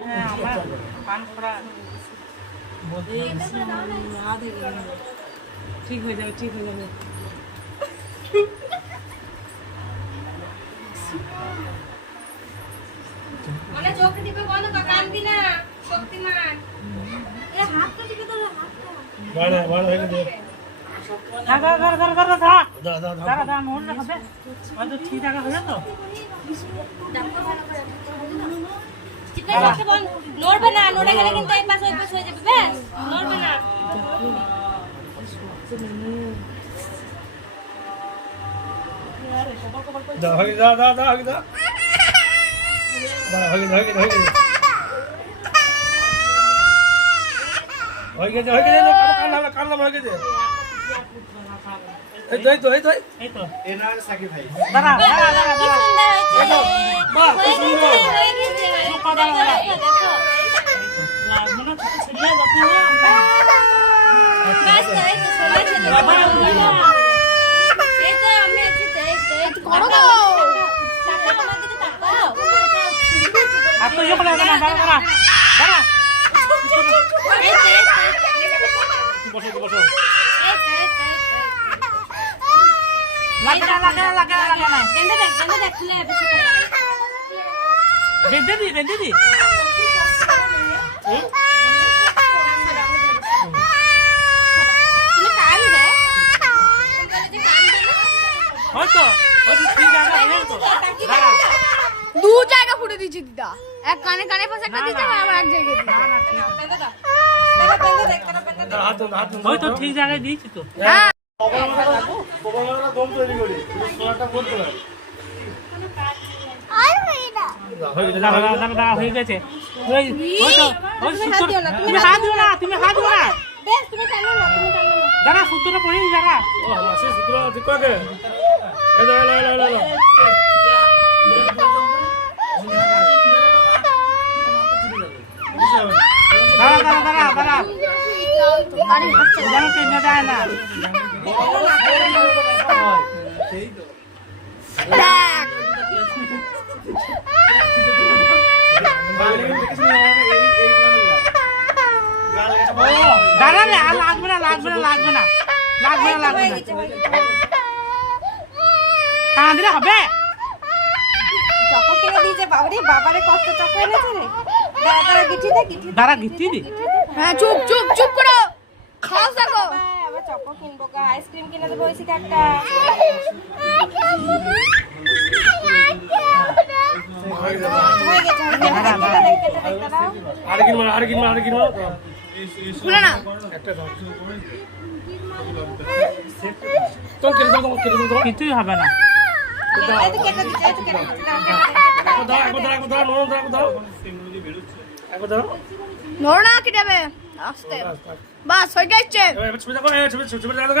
হ্যাঁ আমার কান খোড়া ঠিক হয়ে যাবে ঠিক হয়ে যাবে। মানে চোখ টিপে বন্ধ কর, কাঁদবি না শক্তিমান। এ হাতটা টিপে ধর, হাতটা বাড়া বাড়া হয়ে গেছে। দাঁড়া মন রাখবে হয়তো ঠিক জায়গা হয়ে তো চিপে রাখতে বল, নড়বে না, নড়ে গেলে কিন্তু এই পাশ ওই পাশ হয়ে যাবে, ব্যাস নড়বে না। দা হয়ে দা দা দা হয়ে দা দা হয়ে হয়ে হয়ে গেছে কান নাম হয়ে গেছে। এই তো এই তো এনার সাকি ভাই দাঁড়া কি সুন্দর হয়েছে, বাহ হয়ে খুব গেছে, সুন্দর। হয়ে গেছে। দেখো মনে হচ্ছে ছেড়ে যাচ্ছে না ব্যাস তো, এই তো সোনা ছেলে। এই তো আমি আছি তো, এই তো, এই তো। করো তো। তাকাও, আমার দিকে তাকাও। আর তো ইয়ে করে দাঁড়া দাঁড়া দাঁড়া দাঁড়া এই তো, এই তো, বসো বসো। এই তো, এই তো, এই তো। লাগে না বেঁধে দেখ, খুলে যাবে সেটা। বেঁধে দি তুমি কাঁদবে? তুমি বলে যে কাঁদবে না? হয়তো হয়তো ঠিক জায়গা হয়ে তো দাঁড়া দু জায়গা ফুটে দিয়েছি দিদা, এক কানে কানে পাশে একটা দিয়েছে আর আমার এক জায়গায় দিয়েছে। না না ঠিক বেঁধে দাও। তারা বেঁধে দেখ, তারা বেঁধে দেখ। হাত হয়তো ঠিক জায়গায় দিয়েছি তো হ্যাঁ কপালটা দম তৈরি করি সোনাটা বলতে পারে। হয়ে গেছে দাঁড়া দাঁড়া দাঁড়া হয়ে গেছে হয়তো তুমি হাত দিও না বেশ, তুমি টানো না, তুমি টানো না। দাঁড়া সূত্রটা পড়ে নি দাঁড়া ও মাসি সূত্র ঠিক করে এলো এলো এলো এলো দাঁড়া দাঁড়া দাঁড়া যেন টেনে যায় না দেখ দাঁড়া রে আর লাগবে না কান দিলে হবে চকো কিনে দিয়েছে বাবারে, বাবারে কত চকো এনেছে রে। দাঁড়া দাঁড়া, গিঠি দে, গিঠি দে। দাঁড়া গিট্টি দি হ্যাঁ চুপ চুপ চুপ করো, খাও দেখো। আবার চকো কিনবো গা, আইসক্রিম কিনে দেবো ওই শিখে একটা। হয়ে গেছে, হয়ে গেছে। কেটে দেখ, দাঁড়াও। আর কিনবো খুলে না একটা দাও তো কেটে দাও কিছুই হবে না এই তো কেটে দিচ্ছে, এই তো কেটে দিচ্ছে। একবার দাও একবার দাও নড়ো না, কি যাবে আস্তে, বাস হয়ে গেছে। ছবি দেখো ছবি দেখো